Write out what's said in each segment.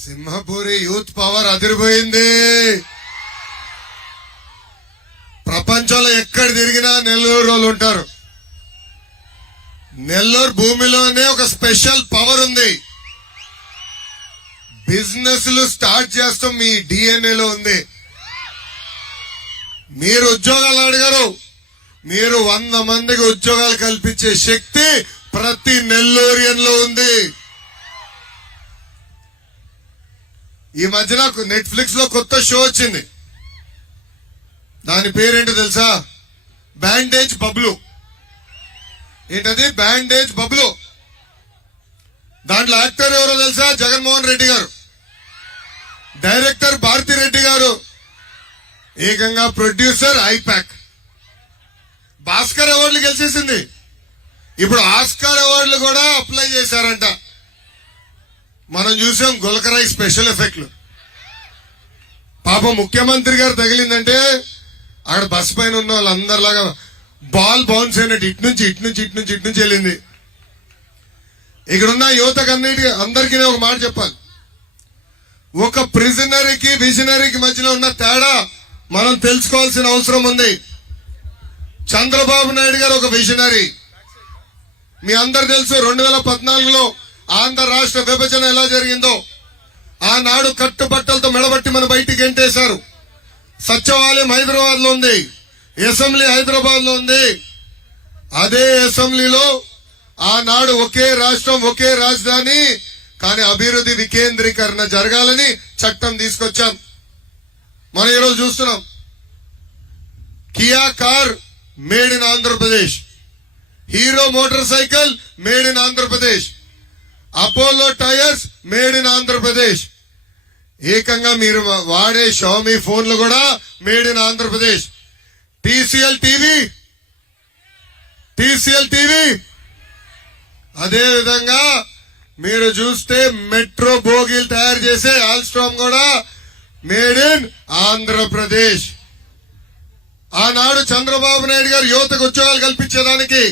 Simhapuri youth power అదిరిపోయింది. ప్రపంచంలో ఎక్కడ తిరిగినా నెల్లూరు వాళ్ళు ఉంటారు. నెల్లూరు భూమిలోనే ఒక స్పెషల్ పవర్ ఉంది. బిజినెస్లు స్టార్ట్ చేస్తాం మీ డిఎన్ఏలో ఉంది. మీరు ఉద్యోగాలు అడిగారు, మీరు 100 మందికి ఉద్యోగాలు కల్పించే శక్తి ప్రతి నెల్లూరియన్లో ఉంది. ఈ మధ్యన నెట్ఫ్లిక్స్ లో కొత్త షో వచ్చింది. దాని పేరేంటో తెలుసా? బ్యాండేజ్ బబ్లు. ఏంటది? బ్యాండేజ్ బబ్లు. దాంట్లో యాక్టర్ ఎవరో తెలుసా? జగన్మోహన్ రెడ్డి గారు. డైరెక్టర్ భారతి రెడ్డి గారు. ఏకంగా ప్రొడ్యూసర్ ఐపాక్. భాస్కర్ అవార్డులు గెలిచేసింది. ఇప్పుడు ఆస్కార్ అవార్డులు కూడా అప్లై చేశారంట. మనం చూసాం గులకరాయి స్పెషల్ ఎఫెక్ట్లు. పాపం ముఖ్యమంత్రి గారు తగిలిందంటే అక్కడ బస్ పైన ఉన్న వాళ్ళందరిలాగా బాల్ బౌన్స్ అయినట్టు ఇటు నుంచి వెళ్ళింది. ఇక్కడున్న యువతకు అందరికీ ఒక మాట చెప్పాలి. ఒక ప్రిజనరీకి విజనరీకి మధ్యలో ఉన్న తేడా మనం తెలుసుకోవాల్సిన అవసరం ఉంది. చంద్రబాబు నాయుడు గారు ఒక విజనరీ. మీ అందరు తెలుసు 2014లో ఆంధ్ర రాష్ట్ర విభజన ఎలా జరిగిందో. ఆనాడు కట్టుబట్టలతో మెడబట్టి మన బయటికి గెంటేశారు. సచివాలయం హైదరాబాద్ లో ఉంది, అసెంబ్లీ హైదరాబాద్ లో ఉంది. అదే అసెంబ్లీలో ఆనాడు ఒకే రాష్ట్రం ఒకే రాజధాని, కానీ అభివృద్ధి వికేంద్రీకరణ జరగాలని చట్టం తీసుకొచ్చాం. మనం ఈరోజు చూస్తున్నాం. Kia car made in Andhra Pradesh, hero motor cycle made in Andhra Pradesh, Apollo tyres made in Andhra Pradesh. ఏకంగా మీరు వాడే షామీ ఫోన్లు కూడా made in Andhra Pradesh. TCL TV అదే విధంగా మీరు చూస్తే మెట్రో బోగీలు తయారు చేసే ఆల్స్ట్రామ్ కూడా మేడ్ ఇన్ ఆంధ్రప్రదేశ్. ఆనాడు చంద్రబాబు నాయుడు గారు యువతకు ఉద్యోగాలు కల్పించేదానికి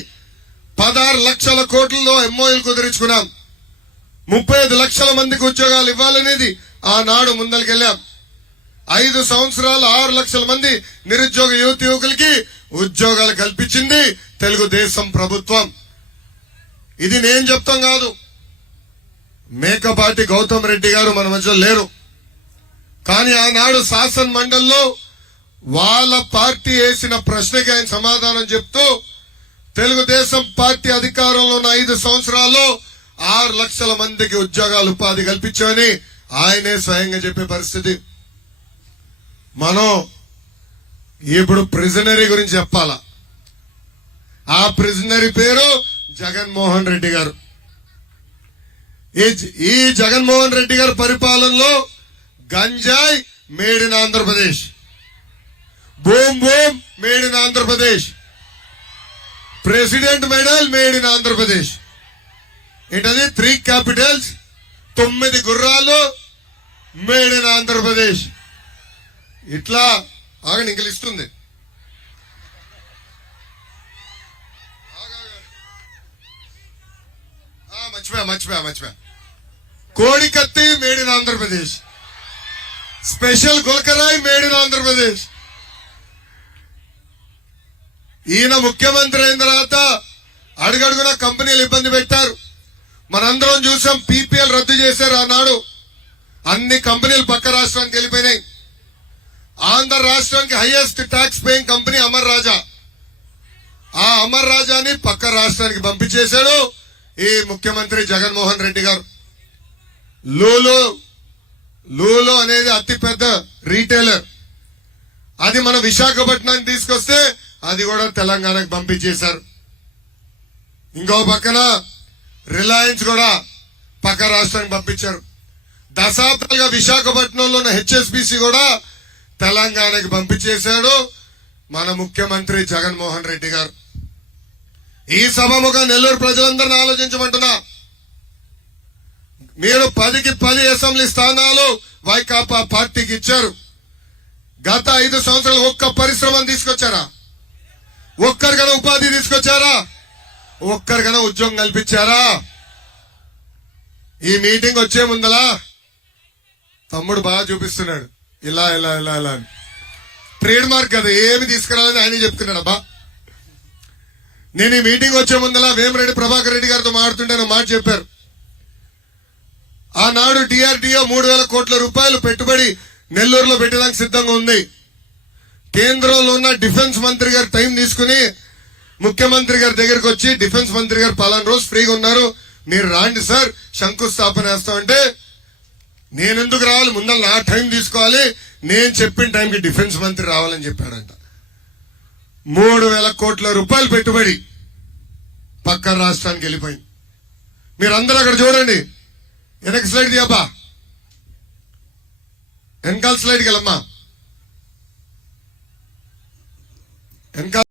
16 లక్షల కోట్లతో ఎంఓయూలు కుదిరించుకున్నాం. 35 లక్షల మందికి ఉద్యోగాలు ఇవ్వాలనేది ఆనాడు ముందరికెళ్ళాం. 5 సంవత్సరాలు 6 లక్షల మంది నిరుద్యోగ యువకులకి ఉద్యోగాలు కల్పించింది తెలుగుదేశం ప్రభుత్వం. ఇది నేను చెప్తాం కాదు. మేకపాటి గౌతమ్ రెడ్డి గారు మన మధ్యలో లేరు, కానీ ఆనాడు శాసన మండలిలో వాళ్ళ పార్టీ వేసిన ప్రశ్నకి ఆయన సమాధానం చెప్తూ తెలుగుదేశం పార్టీ అధికారంలో ఉన్న 5 సంవత్సరాల్లో 6 లక్షల మందికి ఉద్యోగాలు ఉపాధి కల్పించామని ఆయనే స్వయంగా చెప్పే పరిస్థితి. మనం ఇప్పుడు ప్రిజనరీ గురించి చెప్పాలా. ఆ ప్రిజనరీ పేరు జగన్మోహన్ రెడ్డి గారు. ఈ జగన్మోహన్ రెడ్డి గారి పరిపాలనలో గంజాయి made in Andhra Pradesh, boom boom made in Andhra Pradesh, president medal made in Andhra Pradesh. ఏంటది? 3 క్యాపిటల్స్ 9 గుర్రాలు మేడ్ ఇన్ ఆంధ్రప్రదేశ్. ఇట్లా ఆగండి, ఇంక ఇస్తుంది. మర్చిపోయా. కోడి కత్తి మేడ్ ఇన్ ఆంధ్రప్రదేశ్, స్పెషల్ గుల్కరాయ్ మేడ్ ఇన్ ఆంధ్రప్రదేశ్. ఈయన ముఖ్యమంత్రి అయిన తర్వాత అడుగడుగున కంపెనీలు ఇబ్బంది పెట్టారు. మనందరం చూసాం. పీపీఎల్ రద్దు చేశారు ఆనాడు. అన్ని కంపెనీలు పక్క రాష్ట్రానికి వెళ్ళిపోయినాయి. ఆంధ్ర రాష్ట్రానికి highest tax paying company Amar Raja. ఆ అమర్ రాజాని పక్క రాష్ట్రానికి పంపించేశాడు ఈ ముఖ్యమంత్రి జగన్మోహన్ రెడ్డి గారు. లూలో అనేది అతిపెద్ద రీటైలర్. అది మన విశాఖపట్నానికి తీసుకొస్తే అది కూడా తెలంగాణకు పంపించేశారు. ఇంకో పక్కన రిలయన్స్ కూడా పక్క రాష్ట్రానికి పంపించారు. దశాబ్దాలుగా విశాఖపట్నంలో ఉన్న హెచ్ఎస్బిసి కూడా తెలంగాణకి పంపించేశాడు మన ముఖ్యమంత్రి జగన్మోహన్ రెడ్డి గారు. ఈ సభముగా నెల్లూరు ప్రజలందరినీ ఆలోచించమంటున్నా. మీరు 10కి 10 అసెంబ్లీ స్థానాలు వైకాపా పార్టీకి ఇచ్చారు. గత 5 సంవత్సరాలు ఒక్క పరిశ్రమను తీసుకొచ్చారా? ఒక్కరికైనా ఉపాధి తీసుకొచ్చారా? ఒక్కరికైనా ఉద్యోగం కల్పించారా? ఈ మీటింగ్ వచ్చే ముందలా తమ్ముడు బాగా చూపిస్తున్నాడు, ఇలా ఇలా ఇలా ఇలా అని. ట్రేడ్ మార్క్ కదా, ఏమి తీసుకురాలని ఆయన చెప్తున్నాడు. అబ్బా నేను ఈ మీటింగ్ వచ్చే ముందలా వేమిరెడ్డి ప్రభాకర్ రెడ్డి గారితో మాట్లాడుతుంటే ఒక మాట చెప్పారు. ఆనాడు డిఆర్డిఓ 3,000 కోట్ల రూపాయలు పెట్టుబడి నెల్లూరులో పెట్టడానికి సిద్ధంగా ఉంది. కేంద్రంలో ఉన్న డిఫెన్స్ మంత్రి గారు టైం తీసుకుని ముఖ్యమంత్రి గారి దగ్గరికి వచ్చి, డిఫెన్స్ మంత్రి గారు పలానా రోజు ఫ్రీగా ఉన్నారు, మీరు రాండి సార్ శంకుస్థాపన వేస్తామంటే, నేనెందుకు రావాలి, ముందర నా టైం తీసుకోవాలి, నేను చెప్పిన టైంకి డిఫెన్స్ మంత్రి రావాలని చెప్పాడంట. 3,000 కోట్ల రూపాయలు పెట్టుబడి పక్క రాష్ట్రానికి వెళ్ళిపోయింది. మీరందరూ అక్కడ చూడండి. వెనక స్లైడ్ తీయబ్బా, వెనకాల స్లైడ్కి వెళ్ళమ్మా, వెనకాల